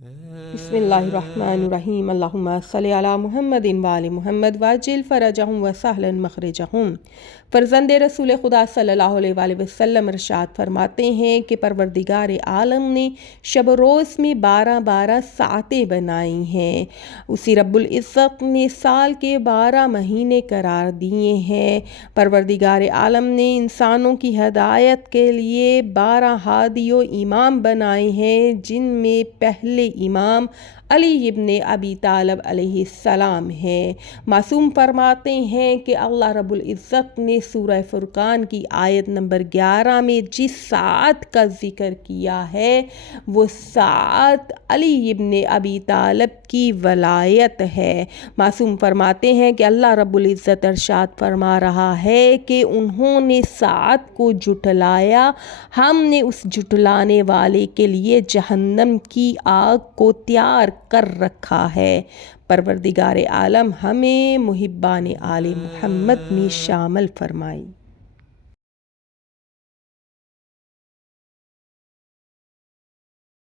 बिस्मिल्लाहिर्रहमानिर्रहीम अल्लाहुम्मा सल्लि अला मुहम्मदिन व आलि मुहम्मद वाजिल फ़रजहुम व सहलन मखरजहुम। फ़र्ज़ंद रसूल खुदा सल्लल्लाहु अलैहि वसल्लम इरशाद फरमाते हैं कि परवरदिगार आलम ने शब रोज़ में 12 सातें बनाई हैं। उसी रब्बुल इज़्ज़त ने साल के 12 महीने करार दिए हैं। परवरदिगार आलम ने इंसानों की हदायत के लिए 12 हादी व इमाम बनाए हैं, जिनमें पहले इमाम अली इब्ने अबी तालिब अलैहिस्सलाम हैं। मासूम फरमाते हैं कि अल्लाह रब्बुल इज़्ज़त ने सूरह फुरकान की आयत नंबर 11 में जिस सात का ज़िक्र किया है वो सात अली इब्ने अबी तालिब की वलायत है। मासूम फरमाते हैं कि अल्लाह रब्बुल इज़्ज़त इरशाद फरमा रहा है कि उन्होंने सात को जुटलाया, हमने उस जुटलाने वाले के लिए जहन्नम की आग को तैयार कर रखा है। परवरदिगार आलम हमें मुहिब्बान आले मुहम्मद में शामिल फरमाए।